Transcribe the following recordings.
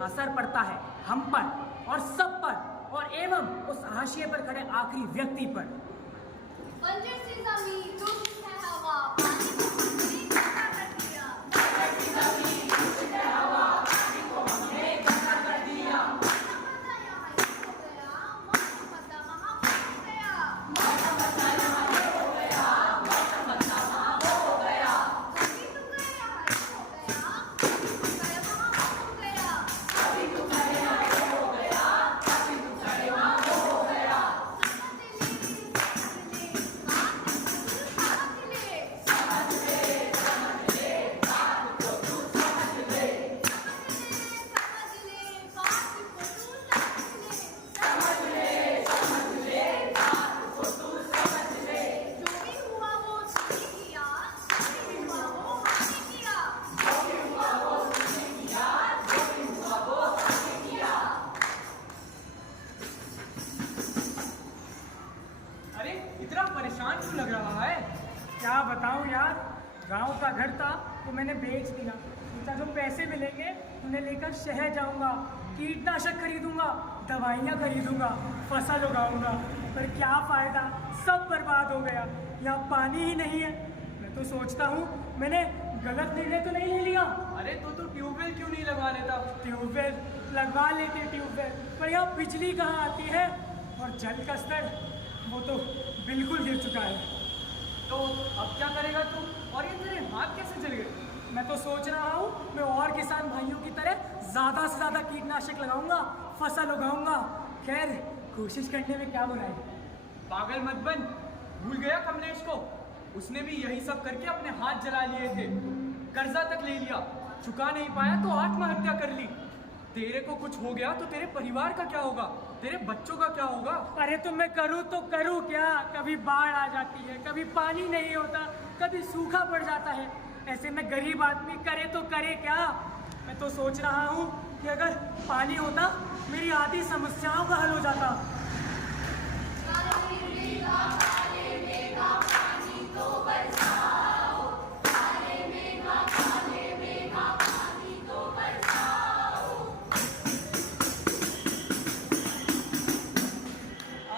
असर पड़ता है हम पर और सब पर और एवं उस हाशिए पर खड़े आखिरी व्यक्ति पर। बंजर सी जमीन, दूषित है हवा, पानी को हमने गंदा कर दिया। बंजर सी जमीन, दूषित है हवा, पानी को हमने गंदा कर दिया। मौसम यहाँ ये हो गया, मौसम वहाँ हो गया। मौसम यहाँ ये हो गया, मौसम वहाँ हो गया। कभी तो गए यहाँ ये हो गया, कभी तो गए वहाँ हो गया। कभी तो गए यहाँ ये हो गया, कभी तो गए वहाँ हो गया। अरे इतना परेशान क्यों लग रहा है? क्या बताऊं यार, गांव का घर था तो मैंने बेच दिया। सोचा जो पैसे मिलेंगे उन्हें लेकर शहर जाऊंगा, कीटनाशक खरीदूंगा, दवाइयाँ खरीदूंगा, फसल उगाऊंगा, पर क्या फायदा, सब बर्बाद हो गया। यहाँ पानी ही नहीं है। मैं तो सोचता हूँ मैंने गलत निर्णय तो नहीं ले लिया। अरे तो तू ट्यूबवेल क्यों नहीं लगवा लेता? ट्यूबवेल लगवा लेते ट्यूबवेल, पर यहाँ बिजली कहाँ आती है और जल का स्तर वो तो बिल्कुल गिर चुका है। तो अब क्या करेगा तू? और ये तेरे हाथ कैसे जल गए? मैं तो सोच रहा हूँ मैं और किसान भाइयों की तरह ज़्यादा से ज़्यादा कीटनाशक लगाऊंगा, फसल उगाऊंगा। खैर कोशिश करने में क्या बुराई। पागल मत बन, भूल गया कमलेश को? उसने भी यही सब करके अपने हाथ जला लिए थे, कर्जा तक ले लिया, चुका नहीं पाया तो आत्महत्या कर ली। तेरे को कुछ हो गया तो तेरे परिवार का क्या होगा? तेरे बच्चों का क्या होगा? अरे तो मैं करूँ तो करूँ क्या? कभी बाढ़ आ जाती है, कभी पानी नहीं होता, कभी सूखा पड़ जाता है। ऐसे में गरीब आदमी करे तो करे क्या? मैं तो सोच रहा हूँ कि अगर पानी होता मेरी आधी समस्याओं का हल हो जाता।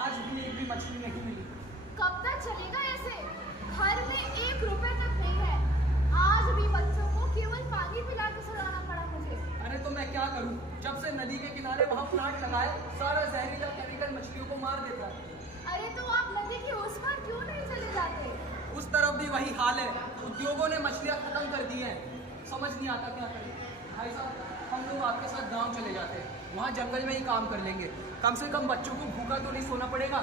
आज भी एक भी मछली नहीं मिली। कब तक चलेगा ऐसे? घर में 1 रुपए तक नहीं है। आज भी बच्चों को केवल पानी पिला के सुलाना पड़ा मुझे। अरे तो मैं क्या करूं? जब से नदी के किनारे वहां प्लांट लगाए, सारा जहरीला केमिकल मछलियों को मार देता है। अरे तो आप नदी के उस पार क्यों नहीं चले जाते? उस तरफ भी वही हाल है। उद्योगों ने मछलियां खत्म कर दी हैं। समझ नहीं आता क्या करें। भाई साहब, हम लोग आपके साथ गांव चले जाते हैं, वहाँ जंगल में ही काम कर लेंगे। कम से कम बच्चों को भूखा तो नहीं सोना पड़ेगा।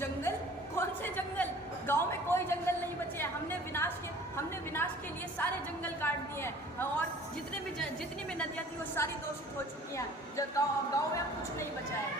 जंगल? कौन से जंगल? गांव में कोई जंगल नहीं बचे हैं। हमने विनाश के लिए सारे जंगल काट दिए हैं और जितनी भी नदियाँ थी वो सारी दूषित हो चुकी हैं। जब गांव में अब कुछ नहीं बचा है।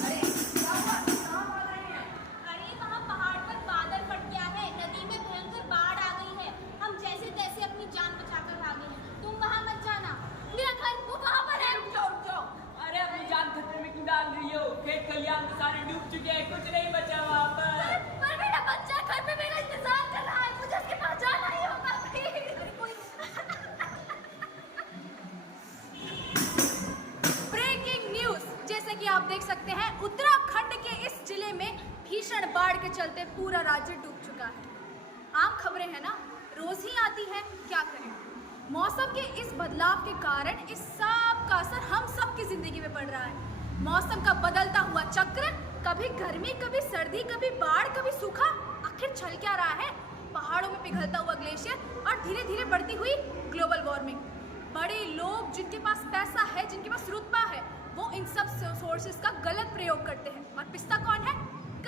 अरे क्या हुआ? कहाँ भाग रहे हैं? अरे वहाँ पहाड़ पर बादल फट गया है, नदी में भयंकर बाढ़ आ गई है। हम जैसे तैसे अपनी जान बचाकर भागे हैं। तुम वहाँ मत जाना। मेरा घर वो कहाँ पर है? रुक जाओ। अरे अपनी जान खतरे में क्यों डाल रही हो? खेत खलियान तो सारे डूब चुके हैं, कुछ नहीं बचा वहाँ पर। पर मेरा बच्चा घर पे मेरा इंतजार कर रहा है, मुझे उसके पास जाना ही होगा। ब्रेकिंग न्यूज, जैसे कि आप देख सकते हैं उत्तराखंड के इस जिले में भीषण बाढ़ के चलते पूरा राज्य डूब चुका है। आम खबरें हैं ना, रोज ही आती है, क्या करें। मौसम के इस बदलाव के कारण इस सब का असर हम सब की जिंदगी में पड़ रहा है। मौसम का बदलता हुआ चक्र, कभी गर्मी, कभी सर्दी, कभी बाढ़, कभी सूखा, आखिर चल क्या रहा है? पहाड़ों में पिघलता हुआ ग्लेशियर और धीरे धीरे बढ़ती हुई ग्लोबल वार्मिंग। बड़े लोग जिनके पास पैसा है, जिनके पास रुतबा है, वो इन सब सोर्सेज का गलत प्रयोग करते हैं और पिसता कौन है?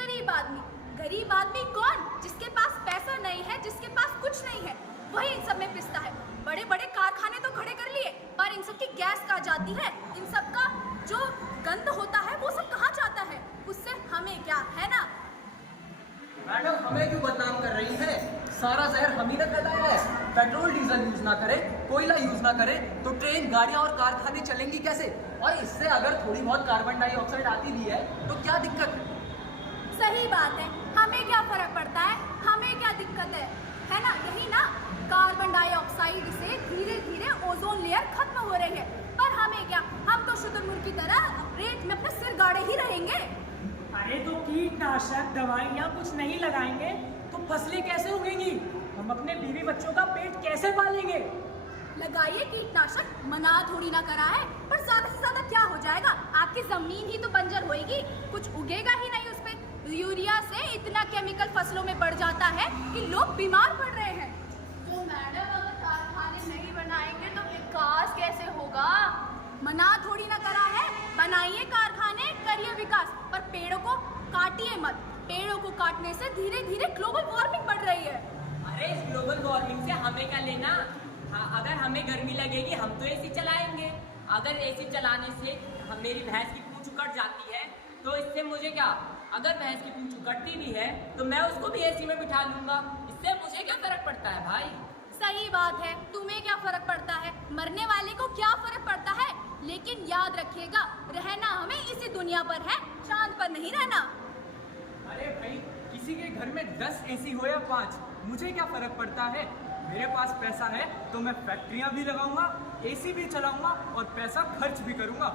गरीब आदमी। गरीब आदमी कौन? जिसके पास पैसा नहीं है, जिसके पास कुछ नहीं है, वही इन सब में पिसता है। बड़े बड़े कारखाने तो खड़े कर लिए, पर इन सब की गैस कहाँ जाती है? इन सब का जो गंद होता है वो सब कहाँ जाता है? उससे हमें क्या, है ना? मैडम, हमें क्यों बदनाम कर रही है? सारा जहर हम ही ने फैलाया है। पेट्रोल डीजल यूज ना करें, कोयला यूज ना करें तो ट्रेन, गाड़ियां और कारखाने चलेंगी कैसे? और इससे अगर थोड़ी बहुत कार्बन डाइऑक्साइड आती भी है तो क्या दिक्कत है? सही बात है, हमें क्या फर्क पड़ता है? हमें क्या दिक्कत है ना? यही ना, कार्बन डाइऑक्साइड से फसलें कैसे उगेंगी? हम अपने बीवी बच्चों का पेट कैसे पालेंगे? लगाइए कीटनाशक, मना थोड़ी ना करा है, पर ज्यादा से ज्यादा क्या हो जाएगा? आपकी जमीन ही तो बंजर होएगी, कुछ उगेगा ही नहीं उस पे। यूरिया से इतना केमिकल फसलों में बढ़ जाता है कि लोग बीमार पड़ रहे हैं। तो मैडम अगर कारखाने नहीं बनाएंगे तो विकास कैसे होगा? मना थोड़ी ना करा है, बनाइए कारखाने, करिए विकास, पर पेड़ों को काटिए मत। पेड़ों को काटने से धीरे धीरे ग्लोबल वार्मिंग बढ़ रही है। अरे इस ग्लोबल वार्मिंग से हमें क्या लेना? हाँ, अगर हमें गर्मी लगेगी हम तो एसी चलाएंगे। अगर एसी चलाने से मेरी भैंस की पूंछ उकड़ जाती है तो इससे मुझे क्या? अगर भैंस की पूंछ उकड़ती भी है तो मैं उसको भी एसी में बिठा लूंगा, इससे मुझे क्या फर्क पड़ता है भाई? सही बात है, तुम्हें क्या फर्क पड़ता है? मरने वाले को क्या फर्क पड़ता है? लेकिन याद रखिएगा, रहना हमें इसी दुनिया पर है, चांद पर नहीं रहना। अरे भाई, किसी के घर में 10 एसी हो या 5, मुझे क्या फर्क पड़ता है? मेरे पास पैसा है तो मैं फैक्ट्रियां भी लगाऊंगा, एसी भी चलाऊंगा और पैसा खर्च भी करूंगा।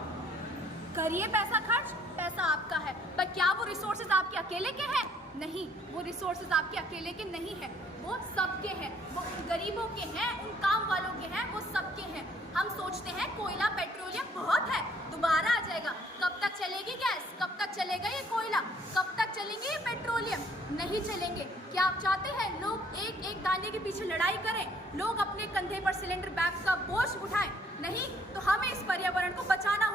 करिए पैसा खर्च, पैसा आपका है, पर क्या वो रिसोर्सेज आपके अकेले के हैं? नहीं, वो रिसोर्सेज आपके अकेले के नहीं है, वो सबके हैं। वो उन गरीबों के हैं, उन काम वालों के हैं, वो सबके हैं। हम सोचते हैं कोयला पेट्रोलियम बहुत है, दोबारा आ जाएगा। कब तक चलेगी गैस? कब तक चलेगा ये कोयला? कब तक चलेंगे ये पेट्रोलियम? नहीं चलेंगे। क्या आप चाहते हैं लोग एक एक दाने के पीछे लड़ाई करें, लोग अपने कंधे पर सिलेंडर बैग का बोझ उठाएं? नहीं, तो हमें इस पर्यावरण को बचाना